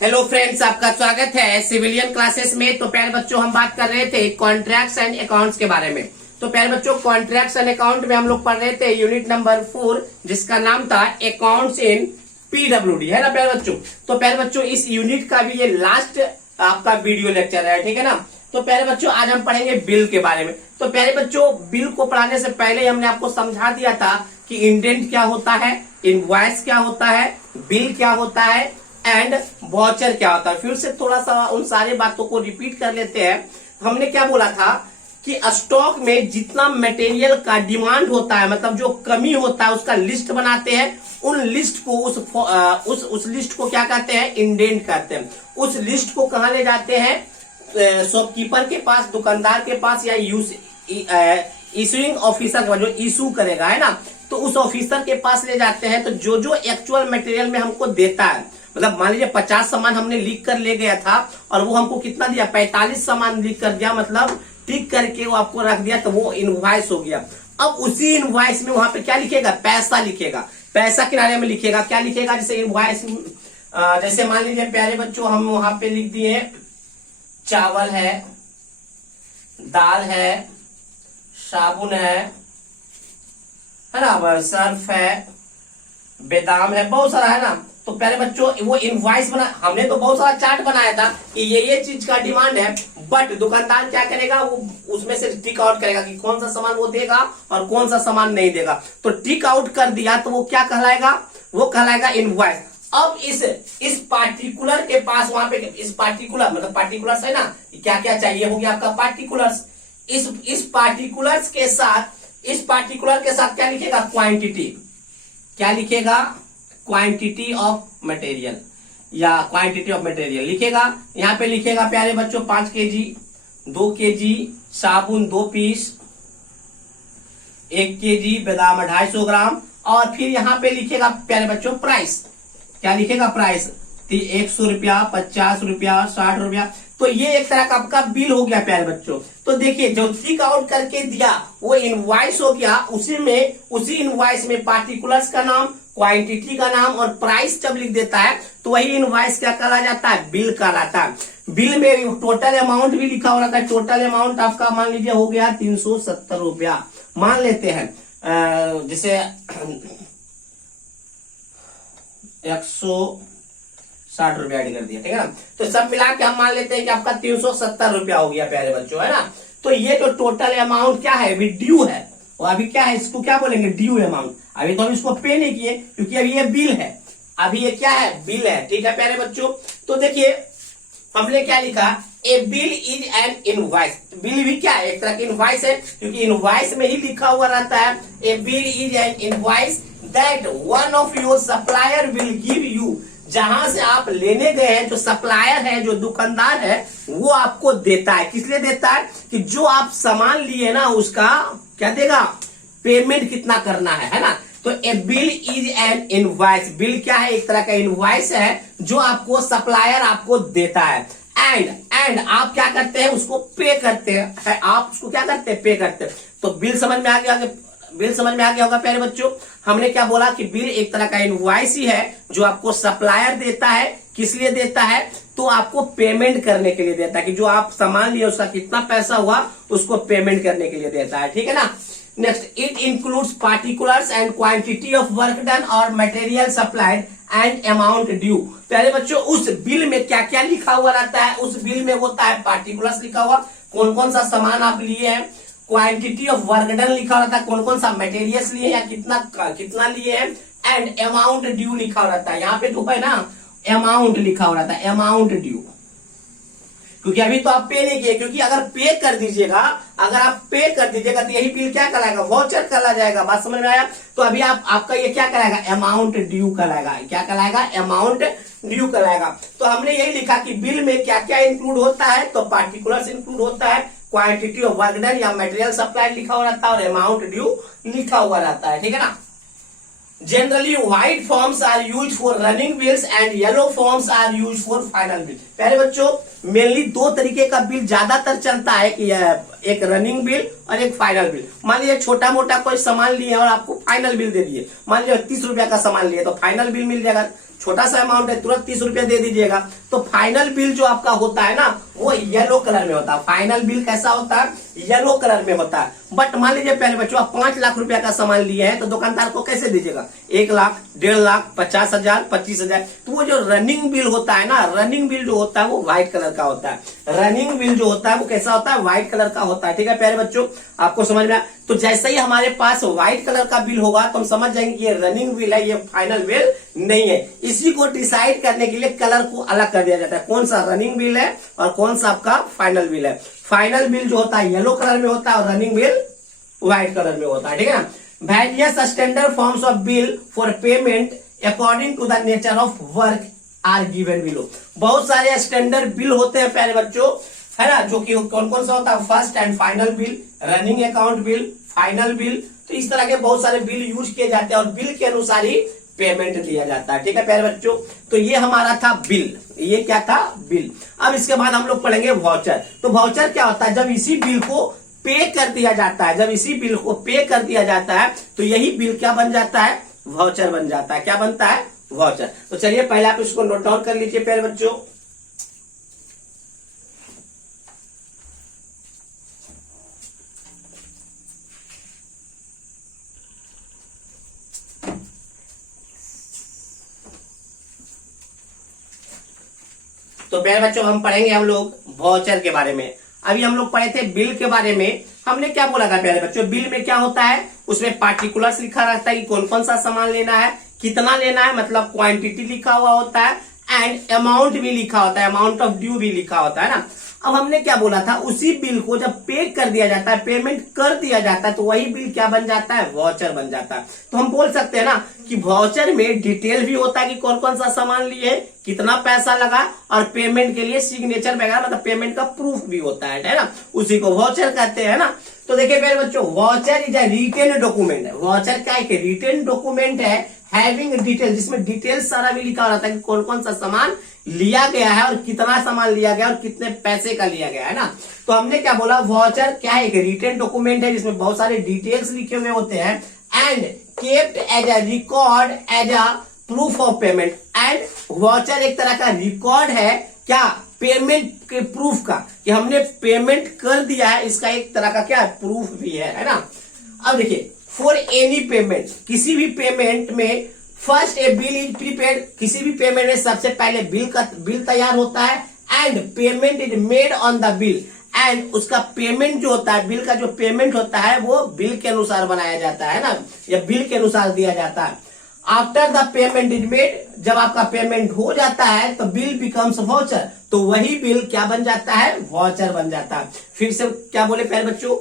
Hello friends, आपका स्वागत है सिविलियन क्लासेस में। तो प्यारे बच्चों, हम बात कर रहे थे कॉन्ट्रैक्ट्स एंड अकाउंट्स के बारे में। तो प्यारे बच्चों, कॉन्ट्रैक्ट्स एंड अकाउंट में हम लोग पढ़ रहे थे यूनिट नंबर 4, जिसका नाम था अकाउंट्स इन पीडब्ल्यूडी, है ना प्यारे बच्चों। तो प्यारे बच्चों, इस यूनिट का भी ये लास्ट आपका वीडियो लेक्चर है, ठीक है ना। तो प्यारे बच्चों, आज हम पढ़ेंगे बिल के बारे में। तो प्यारे बच्चों, बिल को पढ़ाने से पहले हमने आपको समझा दिया था कि इंडेंट क्या होता है, इनवॉइस क्या होता है, बिल क्या होता है एंड वाउचर क्या होता है। फिर से थोड़ा सा उन सारी बातों को रिपीट कर लेते हैं। हमने क्या बोला था कि स्टॉक में जितना मटेरियल का डिमांड होता है, मतलब जो कमी होता है, उसका लिस्ट बनाते हैं। उन लिस्ट को उस लिस्ट को क्या कहते हैं, इंडेंट कहते हैं। उस लिस्ट को कहाँ ले जाते हैं, शॉपकीपर के पास, दुकानदार के पास, या इशूइंग ऑफिसर जो इशू करेगा, है ना, तो उस ऑफिसर के पास ले जाते हैं। तो जो जो एक्चुअल मटेरियल में हमको देता है, मतलब मान लीजिए 50 सामान हमने लिख कर ले गया था और वो हमको कितना दिया, 45 सामान लिख कर दिया, मतलब टिक करके वो आपको रख दिया, तो वो इनवॉइस हो गया। अब उसी इनवॉइस में वहां पे क्या लिखेगा, पैसा लिखेगा। पैसा किनारे में लिखेगा, क्या लिखेगा, जैसे इनवॉइस, जैसे मान लीजिए प्यारे बच्चों, हम वहां पे लिख दिए चावल है, दाल है, साबुन है ना, सर्फ है, बादाम है, बहुत सारा है ना। तो प्यारे बच्चों, वो इनवॉइस बना, हमने तो बहुत सारा चार्ट बनाया था कि ये चीज का डिमांड है, बट दुकानदार क्या करेगा, वो उसमें से टिक आउट करेगा कि कौन सा सामान वो देगा और कौन सा सामान नहीं देगा। तो टिक आउट कर दिया तो वो क्या कहलाएगा, वो कहलाएगा इनवॉइस। अब इस पार्टिकुलर के पास, वहां पे इस पार्टिकुलर मतलब पार्टिकुलर्स है ना, क्या क्या चाहिए, हो गया आपका पार्टिकुलर्स। इस पार्टिकुलर्स के साथ, इस पार्टिकुलर के साथ क्या लिखेगा, क्वांटिटी। क्या लिखेगा, क्वांटिटी ऑफ मटेरियल, या क्वांटिटी ऑफ मटेरियल लिखेगा। यहाँ पे लिखेगा प्यारे बच्चों 5 केजी, 2 केजी साबुन 2 पीस, 1 केजी बादाम 250 ग्राम। और फिर यहाँ पे लिखेगा प्यारे बच्चों प्राइस। क्या लिखेगा, प्राइस 100 रुपया, 50 रुपया, 60 रुपया। तो ये एक तरह का आपका बिल हो गया प्यारे बच्चों। तो देखिए, जो टिक आउट करके दिया वो इनवॉइस हो गया। उसी इनवॉइस में पार्टिकुलर्स का नाम, क्वांटिटी का नाम और प्राइस जब लिख देता है तो वही इनवॉइस क्या कहा जाता है, बिल कहलाता है। बिल में टोटल अमाउंट भी लिखा हो रहा था। टोटल अमाउंट आपका मान लीजिए हो गया 370 रुपया, मान लेते हैं, जैसे 160 रुपया ऐड कर दिया, ठीक है ना। तो सब मिला के हम मान लेते हैं कि आपका 370 रुपया हो गया प्यारे बच्चों, है ना। तो ये जो टोटल अमाउंट क्या है, अभी ड्यू है। और अभी क्या है, इसको क्या बोलेंगे, ड्यू अमाउंट। अभी तो हम इसको पे नहीं किए क्योंकि अभी ये बिल है, अभी ये क्या है, बिल है, ठीक है प्यारे बच्चों। तो देखिए, हमने क्या लिखा, a bill is an invoice. Bill भी क्या है, एक तरह की इनवॉइस है, क्योंकि इनवॉइस में ही लिखा हुआ रहता है a bill is an invoice that one of your supplier will give you. जहां से आप लेने गए हैं, जो सप्लायर है, जो दुकानदार है, वो आपको देता है। किस लिए देता है, कि जो आप सामान लिए ना, उसका क्या देगा, पेमेंट कितना करना है ना। तो a bill is an invoice. Bill क्या है, एक तरह का इनवॉइस है जो आपको सप्लायर आपको देता है। एंड आप क्या करते हैं, उसको पे करते हैं। आप उसको क्या करते हैं, पे करते हैं। तो बिल समझ में आ गया, बिल समझ में आ गया होगा प्यारे बच्चों। हमने क्या बोला कि बिल एक तरह का इनवॉइस ही है जो आपको सप्लायर देता है। किस लिए देता है, तो आपको पेमेंट करने के लिए देता है, कि जो आप सामान लिए उसका कितना पैसा हुआ उसको पेमेंट करने के लिए देता है, ठीक है ना। Next, it includes particulars and quantity of work done और material supplied and amount due. प्यारे बच्चों, उस बिल में क्या क्या लिखा हुआ रहता है, उस बिल में होता है पार्टिकुलर्स लिखा हुआ, कौन कौन सा सामान आप लिए हैं, क्वांटिटी ऑफ वर्क डन लिखा रहता है, कौन कौन सा मटेरियल्स लिए या कितना लिए हैं, एंड अमाउंट ड्यू लिखा रहता है। यहाँ पे तो है ना, अमाउंट लिखा हो रहता है, अमाउंट ड्यू, क्योंकि अभी तो आप पे नहीं किए। क्योंकि अगर पे कर दीजिएगा, तो यही बिल क्या कहलाएगा, वाउचर कहला जाएगा। बात समझ में आया। तो अभी आपका ये क्या कहलाएगा, अमाउंट ड्यू कहलाएगा। क्या कहलाएगा, अमाउंट ड्यू कहलाएगा। तो हमने यही लिखा कि बिल में क्या क्या इंक्लूड होता है, तो पार्टिकुलर्स इंक्लूड होता है, क्वांटिटी ऑफ वर्क डन या मटेरियल सप्लाई लिखा हुआ रहता है, और अमाउंट ड्यू लिखा हुआ रहता है, ठीक है ना। Generally, white forms are used for running bills and yellow forms are used for final bill. प्यारे बच्चों, मेनली 2 तरीके का बिल ज्यादातर चलता है, कि एक रनिंग बिल और एक फाइनल बिल। मान लीजिए छोटा मोटा कोई सामान लिए और आपको फाइनल बिल दे दिए, मान लीजिए 30 रुपया का सामान लिए तो फाइनल बिल मिल जाएगा, छोटा सा अमाउंट है तुरंत 30 रुपया दे दीजिएगा। तो फाइनल बिल जो आपका होता है ना वो येलो कलर में होता है। फाइनल बिल कैसा होता है? येलो कलर में होता है। बट मान लीजिए पहले बच्चों आप 5 लाख रुपया का सामान लिए हैं तो दुकानदार को कैसे दीजिएगा? 1 लाख, 1.5 लाख, 50,000, 25,000। तो वो जो रनिंग बिल होता है ना, रनिंग बिल जो होता है वो व्हाइट कलर का होता है। रनिंग बिल जो होता है वो कैसा होता है? व्हाइट कलर का होता है। ठीक है प्यारे बच्चों, आपको समझ में आया? तो जैसे ही हमारे पास व्हाइट कलर का बिल होगा तो हम समझ जाएंगे कि ये रनिंग बिल है, ये फाइनल बिल नहीं है। इसी को डिसाइड करने के लिए कलर को अलग कर दिया जाता है, कौन सा रनिंग बिल है और कौन सा आपका फाइनल बिल है। फाइनल बिल जो होता है येलो कलर में होता है और रनिंग बिल व्हाइट कलर में होता है। ठीक है ना। Various standard forms of bill for payment according to the nature of work are given below. बहुत सारे स्टैंडर्ड बिल होते हैं प्यारे बच्चों, है ना, जो कि कौन कौन सा होता है? First and final bill, running account bill, final bill. तो इस तरह के बहुत सारे बिल यूज किए जाते हैं और बिल के अनुसार ही पेमेंट दिया जाता है। ठीक है प्यारे बच्चों, तो ये हमारा था बिल, ये क्या था? बिल। अब इसके बाद हम लोग पढ़ेंगे वाउचर। तो वाउचर क्या होता है? जब इसी बिल को पे कर दिया जाता है, जब इसी बिल को पे कर दिया जाता है तो यही बिल क्या बन जाता है? वाउचर बन जाता है। क्या बनता है? वाउचर। तो चलिए पहले आप इसको नोट डाउन कर लीजिए प्यारे बच्चों। तो प्यारे बच्चों हम पढ़ेंगे हम लोग वाउचर के बारे में। अभी हम लोग पढ़े थे बिल के बारे में। हमने क्या बोला था प्यारे बच्चों? बिल में क्या होता है? उसमें पार्टिकुलर्स लिखा रहता है कि कौन कौन सा सामान लेना है, कितना लेना है, मतलब क्वांटिटी लिखा हुआ होता है, एंड अमाउंट भी लिखा होता है, अमाउंट ऑफ ड्यू भी लिखा होता है ना। अब हमने क्या बोला था? उसी बिल को जब पे कर दिया जाता है, पेमेंट कर दिया जाता है, तो वही बिल क्या बन जाता है? वाउचर बन जाता है। तो हम बोल सकते हैं ना कि वाउचर में डिटेल भी होता है कि कौन कौन सा सामान लिए, कितना पैसा लगा, और पेमेंट के लिए सिग्नेचर वगैरह, मतलब पेमेंट का प्रूफ भी होता है ना, उसी को वाउचर कहते हैं ना। तो देखिए मेरे बच्चों, voucher is a written document है। वाउचर क्या है? रिटेन डॉक्यूमेंट है हैविंग डिटेल, जिसमें डिटेल सारा भी लिखा रहता है कि कौन कौन सा सामान लिया गया है और कितना सामान लिया गया और कितने पैसे का लिया गया है ना। तो हमने क्या बोला? वाउचर क्या है? एक रिटेन डॉक्यूमेंट है जिसमें बहुत सारे डिटेल्स लिखे हुए होते हैं, and kept as a record as a proof of payment. And voucher एक तरह का रिकॉर्ड है, क्या? पेमेंट के प्रूफ का, कि हमने पेमेंट कर दिया है, इसका एक तरह का क्या? प्रूफ भी है ना। अब देखिए, फॉर एनी पेमेंट, किसी भी पेमेंट में first A bill is prepaid, किसी भी पेमेंट में सबसे पहले बिल तैयार होता है, and payment is made on the bill, and उसका पेमेंट जो होता है, बिल का जो पेमेंट होता है वो बिल के अनुसार बनाया जाता है ना, या बिल के अनुसार दिया जाता है। After the payment is made, जब आपका पेमेंट हो जाता है तो बिल बिकम्स वाउचर, तो वही बिल क्या बन जाता है? वाउचर बन जाता है। फिर से क्या बोले प्यारे बच्चों?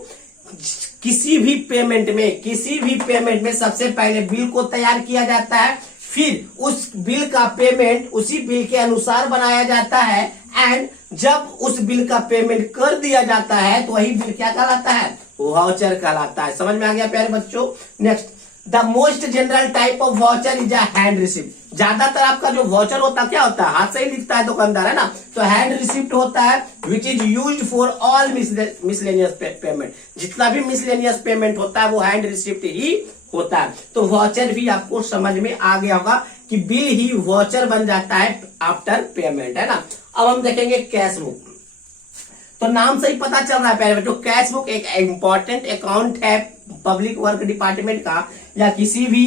किसी भी पेमेंट में सबसे पहले बिल को तैयार किया जाता है, फिर उस बिल का पेमेंट उसी बिल के अनुसार बनाया जाता है, एंड जब उस बिल का पेमेंट कर दिया जाता है तो वही बिल क्या कहलाता है? वाउचर कहलाता है। समझ में आ गया प्यारे बच्चों? Next, the most general type of voucher is a hand receipt. ज्यादातर आपका जो वाउचर होता है क्या होता है? हाथ से ही लिखता है दुकानदार, है ना। तो हैंड रिसिप्ट होता है, which is used for all miscellaneous payment. जितना भी मिसलेनियस पेमेंट होता है वो हैंड रिसिप्ट ही होता है। तो वाउचर भी आपको समझ में आ गया होगा कि बिल ही वाउचर बन जाता है आफ्टर पेमेंट, है ना। अब हम देखेंगे कैश बुक। तो नाम से ही पता चल रहा है प्यारे बच्चों, कैश बुक एक इंपॉर्टेंट अकाउंट है पब्लिक वर्क डिपार्टमेंट का, या किसी भी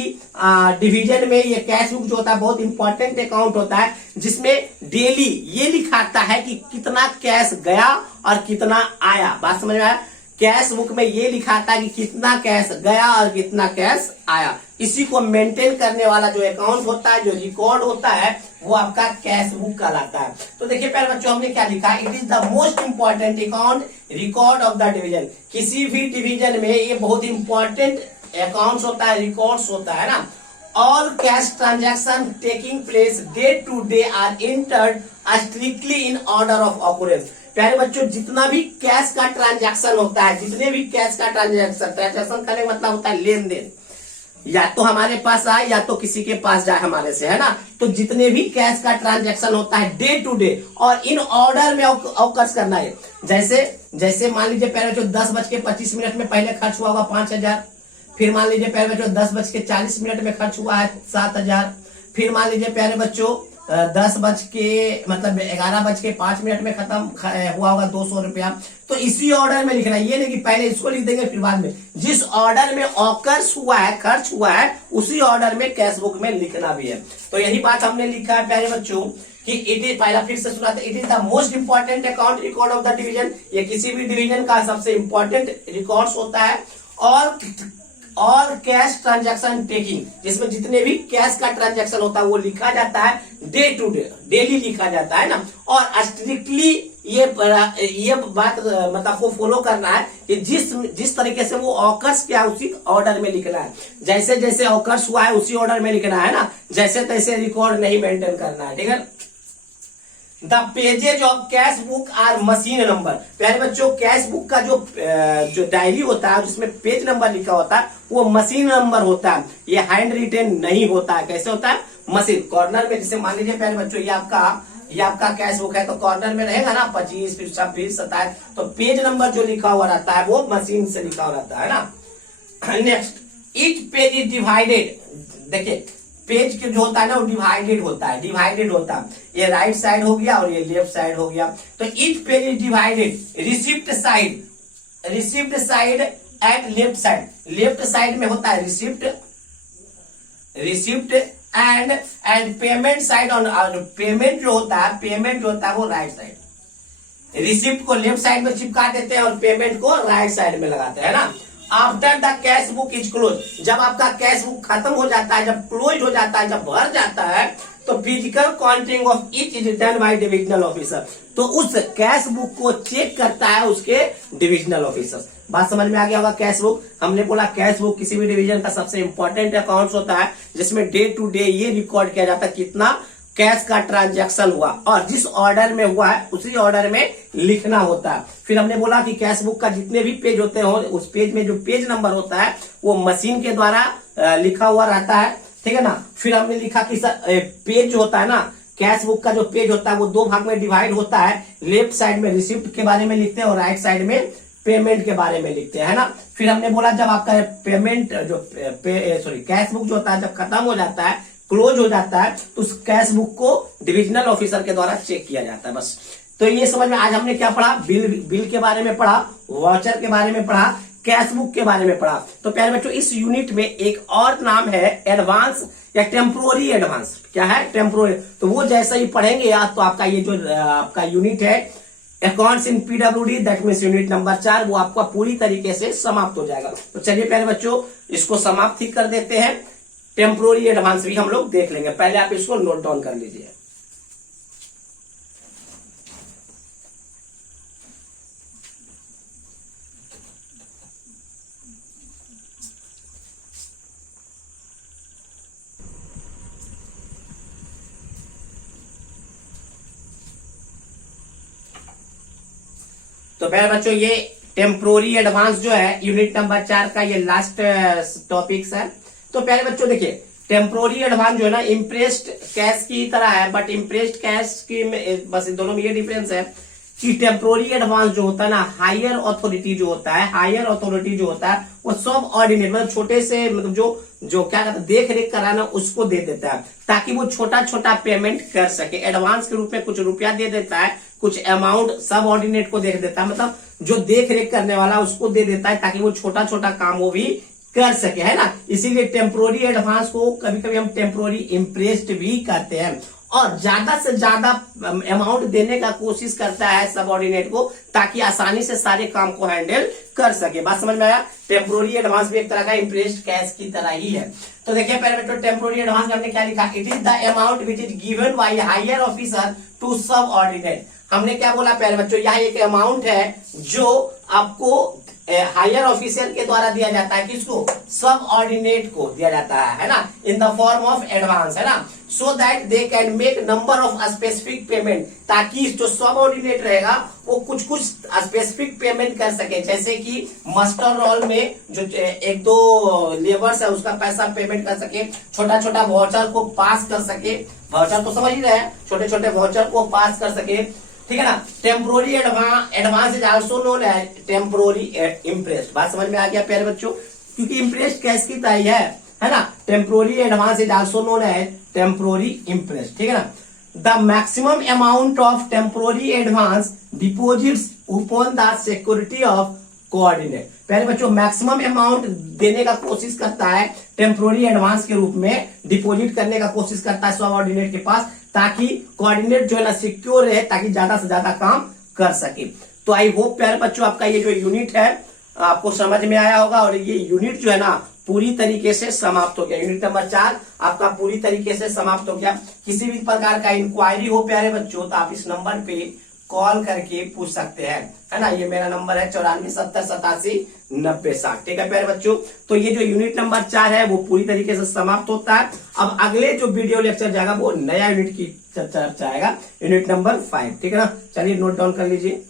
डिवीजन में ये कैश बुक जो होता है बहुत इंपॉर्टेंट अकाउंट होता है, जिसमें डेली ये लिखाता है कि कितना कैश गया और कितना आया। बात समझ में आया? कैश बुक में ये लिखाता है कि कितना कैश गया और कितना कैश आया। इसी को मेंटेन करने वाला जो अकाउंट होता है, जो रिकॉर्ड होता है, वो आपका कैश बुक कहलाता है। तो देखिए प्यारे बच्चों, हमने क्या लिखा? It is the most important account record of the division. किसी भी डिवीजन में ये बहुत इंपॉर्टेंट अकाउंट्स होता है, रिकॉर्ड्स होता है ना। All cash transaction taking place day to day are entered strictly in order of occurrence. प्यारे बच्चों, जितना भी कैश का ट्रांजैक्शन होता है, जितने भी कैश का ट्रांजैक्शन करने का मतलब होता है लेन देन, या तो हमारे पास आए या तो किसी के पास जाए हमारे से, है ना। तो जितने भी कैश का ट्रांजैक्शन होता है डे टू डे और इन ऑर्डर में अवकर्स करना है। जैसे मान लीजिए पहले जो 10:25 में पहले खर्च हुआ होगा 5,000, फिर मान लीजिए प्यारे बच्चों 10:40 में खर्च हुआ है 7,000, फिर मान लीजिए प्यारे बच्चों 11:05 में खत्म हुआ होगा 200 रुपया। तो इसी ऑर्डर में लिखना है, ये नहीं कि पहले इसको लिख देंगे फिर बाद में। जिस ऑर्डर में ऑकर्स हुआ है, खर्च हुआ है, उसी ऑर्डर में कैश बुक में लिखना भी है। तो यही बात हमने लिखा है प्यारे बच्चों कि इट इज, पहला फिर से सुना था, it is the most important account record of the division. ये किसी भी डिवीजन का सबसे इंपॉर्टेंट रिकॉर्ड्स होता है। और कैश ट्रांजैक्शन टेकिंग, जिसमें जितने भी कैश का ट्रांजैक्शन होता है वो लिखा जाता है डे टू डे, डेली लिखा जाता है ना। और स्ट्रिक्टली ये बात मतलब आपको फॉलो करना है कि जिस तरीके से वो ऑकर्स क्या उसी ऑर्डर में लिखना है। जैसे जैसे ऑकर्स हुआ है उसी ऑर्डर में लिखना है ना, जैसे तैसे रिकॉर्ड नहीं मेंटेन करना है, ठीक है। The pages of cash book are machine number. प्यारे बच्चों कैश बुक का जो डायरी होता है जिसमें पेज नंबर लिखा होता है वो मशीन नंबर होता है, ये हैंड रिटेन नहीं होता है। कैसे होता है? मशीन। कॉर्नर में जैसे मान लीजिए प्यारे बच्चों ये आपका कैश बुक है तो कॉर्नर में रहेगा ना 25, फिर 26, 27, तो पेज नंबर जो लिखा हुआ रहता है वो मशीन से लिखा हुआ रहता है ना। Next, each page is divided. देखिए पेज के जो होता है ना वो डिवाइडेड होता है। ये राइट साइड हो गया और ये लेफ्ट साइड हो गया। तो each page is divided, receipt side at left side में होता है receipt and payment side on, payment जो होता है वो राइट साइड। रिसिप्ट को लेफ्ट साइड में चिपका देते हैं और पेमेंट को राइट साइड में लगाते हैं ना। After the cash book is close, जब आपका कैश बुक खत्म हो जाता है, जब क्लोज हो जाता है, जब भर जाता है, तो physical counting of each is done by divisional officer. तो उस कैश बुक को चेक करता है उसके डिविजनल ऑफिसर। बात समझ में आ गया होगा। कैश बुक, हमने बोला कैश बुक किसी भी डिवीजन का सबसे इंपॉर्टेंट अकाउंट होता है जिसमें डे टू डे ये रिकॉर्ड किया जाता है कितना कैश का ट्रांजैक्शन हुआ और जिस ऑर्डर में हुआ है उसी ऑर्डर में लिखना होता है। फिर हमने बोला कि कैश बुक का जितने भी पेज होते हो उस पेज में जो पेज नंबर होता है वो मशीन के द्वारा लिखा हुआ रहता है, ठीक है ना। फिर हमने लिखा कि पेज जो होता है ना, कैश बुक का जो पेज होता है वो 2 भाग में डिवाइड होता है। लेफ्ट साइड में रिसिप्ट के बारे में लिखते हैं और राइट साइड में पेमेंट के बारे में लिखते हैं, है ना। फिर हमने बोला जब आपका पेमेंट कैश बुक जो होता है जब खत्म हो जाता है, क्लोज हो जाता है, तो उस कैश बुक को डिविजनल ऑफिसर के द्वारा चेक किया जाता है। बस तो ये समझ में। आज हमने क्या पढ़ा? बिल के बारे में पढ़ा, वाउचर के बारे में पढ़ा, कैश बुक के बारे में पढ़ा। तो प्यारे बच्चों इस यूनिट में एक और नाम है एडवांस या टेम्पोररी एडवांस। क्या है? टेम्पोररी। तो वो जैसा ही पढ़ेंगे आप तो आपका ये जो आपका यूनिट है accounts in PWD, that means unit number 4, वो आपका पूरी तरीके से समाप्त हो जाएगा। तो चलिए प्यारे बच्चों इसको समाप्त ही कर देते हैं। टेम्पोररी एडवांस भी हम लोग देख लेंगे, पहले आप इसको नोट डाउन कर लीजिए। तो पहले बच्चों ये टेम्पोररी एडवांस जो है यूनिट नंबर 4 का ये लास्ट टॉपिक्स है। तो पहले बच्चों देखिए टेम्पोररी एडवांस जो है ना इम्प्रेस्ड कैश की तरह है, बट इम्प्रेस्ड कैश की बस इन दोनों में ये डिफरेंस है कि टेम्पोररी एडवांस जो होता है ना, हायर अथॉरिटी जो होता है वो सब ऑर्डिनेट मतलब छोटे से मतलब जो क्या कहते हैं देख रेख कराना उसको दे देता है ताकि वो छोटा छोटा पेमेंट कर सके। एडवांस के रूप में कुछ रुपया दे देता है, कुछ अमाउंट सब ऑर्डिनेट को दे देता है, मतलब जो देख रेख करने वाला उसको दे देता है ताकि वो छोटा छोटा काम वो भी कर सके, है ना। इसीलिए टेम्पोररी एडवांस को कभी कभी हम टेम्पोररी इम्प्रेस्ड भी कहते हैं और ज्यादा से ज्यादा अमाउंट देने का कोशिश करता है सबऑर्डिनेट को ताकि आसानी से सारे काम को हैंडल कर सके। बात समझ में आया? टेम्पोररी एडवांस भी एक तरह का इम्प्रेस्ड कैश की तरह ही है। तो देखिए पहले तो टेम्पोररी एडवांस में हमने क्या लिखा? It is the amount which is given by higher officer to subordinate. हमने क्या बोला पहले बच्चों? यह एक अमाउंट है जो आपको हायर ऑफिसर के द्वारा दिया जाता है। किसको? सब ऑर्डिनेट को दिया जाता है ना, in the form of advance, है ना। So that they can make number of specific payment, ताकि जो सबऑर्डिनेट रहेगा वो कुछ कुछ स्पेसिफिक पेमेंट कर सके, जैसे कि मस्टर रोल में जो एक दो लेबर्स है उसका पैसा पेमेंट कर सके, छोटा छोटा वाउचर को पास कर सके, वाउचर तो समझ ही रहे हैं, छोटे छोटे वाउचर को पास कर सके, ठीक है ना। Temporary advance is also known है टेम्पोररी इम्प्रेस्ड, बात समझ में आ गया प्यारे बच्चों, क्योंकि इम्प्रेस्ड कैश की ताई है ना। Temporary advance is also known है टेम्पोररी इम्प्रेस्ड, ठीक है ना। The maximum amount of temporary advance deposits upon the security of coordinate, पहले बच्चों मैक्सिमम अमाउंट देने का कोशिश करता है टेम्पोररी एडवांस के रूप में, डिपॉजिट करने का कोशिश करता है सबऑर्डिनेट के पास, ताकि कोऑर्डिनेट जो है ना सिक्योर रहे, ताकि ज्यादा से ज्यादा काम कर सके। तो आई होप प्यारे बच्चों आपका ये जो यूनिट है आपको समझ में आया होगा, और ये यूनिट जो है ना पूरी तरीके से समाप्त हो गया। यूनिट नंबर 4 आपका पूरी तरीके से समाप्त हो गया। किसी भी प्रकार का इंक्वायरी हो प्यारे बच्चों तो आप इस नंबर पे कॉल करके पूछ सकते हैं, है ना। ये मेरा नंबर है 9470879060, ठीक है प्यारे बच्चों। तो ये जो यूनिट नंबर 4 है वो पूरी तरीके से समाप्त होता है। अब अगले जो वीडियो लेक्चर जाएगा वो नया यूनिट की चर्चा आएगा, यूनिट नंबर 5, ठीक है ना। चलिए नोट डाउन कर लीजिए।